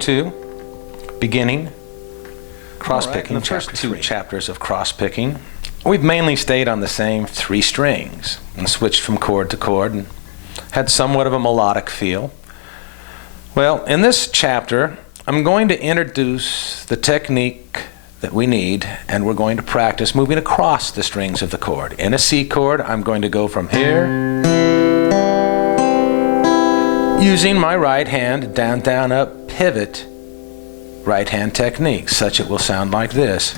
to beginning cross-picking. Right, the first two chapters of cross-picking, we've mainly stayed on the same 3 strings and switched from chord to chord and had somewhat of a melodic feel. Well, in this chapter, I'm going to introduce the technique that we need, and we're going to practice moving across the strings of the chord. In a C chord, I'm going to go from here, using my right hand, down, down, up, pivot, right hand technique, such it will sound like this.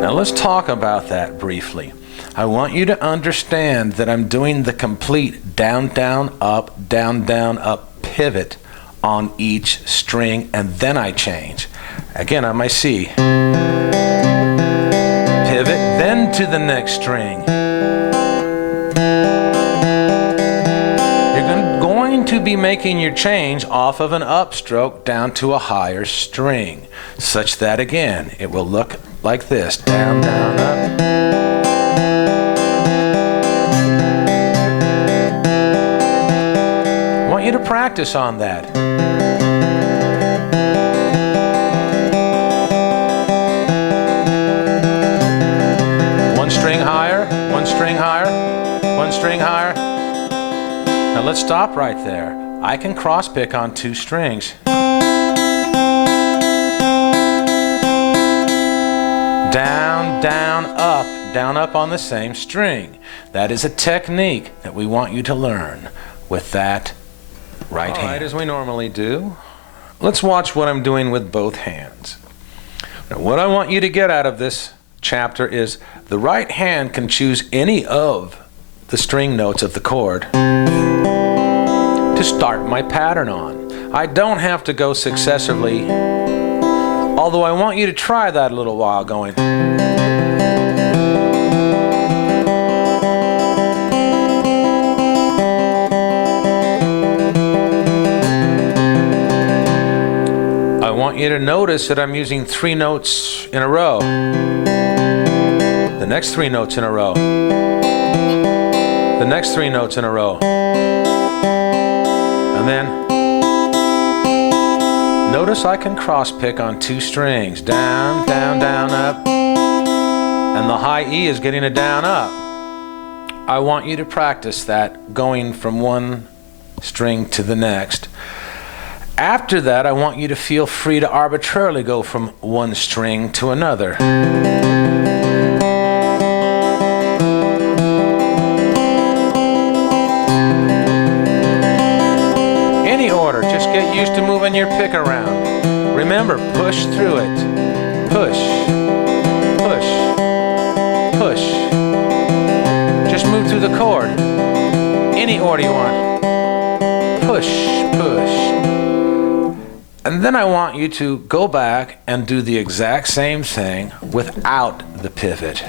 Now let's talk about that briefly. I want you to understand that I'm doing the complete down, down, up pivot on each string, and then I change. Again, on my C. Pivot, then to the next string. You're going to be making your change off of an upstroke down to a higher string, such that, again, it will look like this. Down, down, up. I want you to practice on that. One string higher, one string higher, one string higher. Now let's stop right there. I can cross pick on 2 strings. Down, down, up on the same string. That is a technique that we want you to learn with that right hand. All right, as we normally do, let's watch what I'm doing with both hands. Now, what I want you to get out of this chapter is the right hand can choose any of the string notes of the chord to start my pattern on. I don't have to go successively, although I want you to try that a little while going. I want you to notice that I'm using 3 notes in a row. The next 3 notes in a row. The next 3 notes in a row. And then notice I can cross pick on 2 strings. Down, down, down, up. And the high E is getting a down, up. I want you to practice that going from one string to the next. After that, I want you to feel free to arbitrarily go from one string to another. Any order, just get used to moving your pick around. Remember, push through it. Push, push, push. Just move through the chord. Any order you want. Push, push. And then I want you to go back and do the exact same thing without the pivot.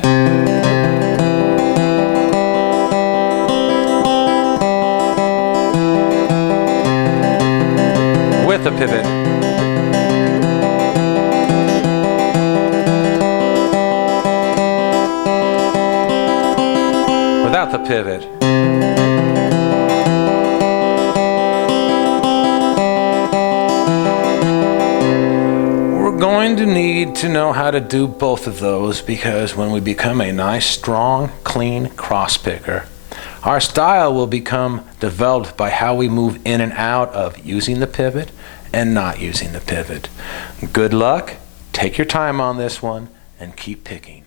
With the pivot. Without the pivot. Going to need to know how to do both of those, because when we become a nice, strong, clean cross picker, our style will become developed by how we move in and out of using the pivot and not using the pivot. Good luck, take your time on this one, and keep picking.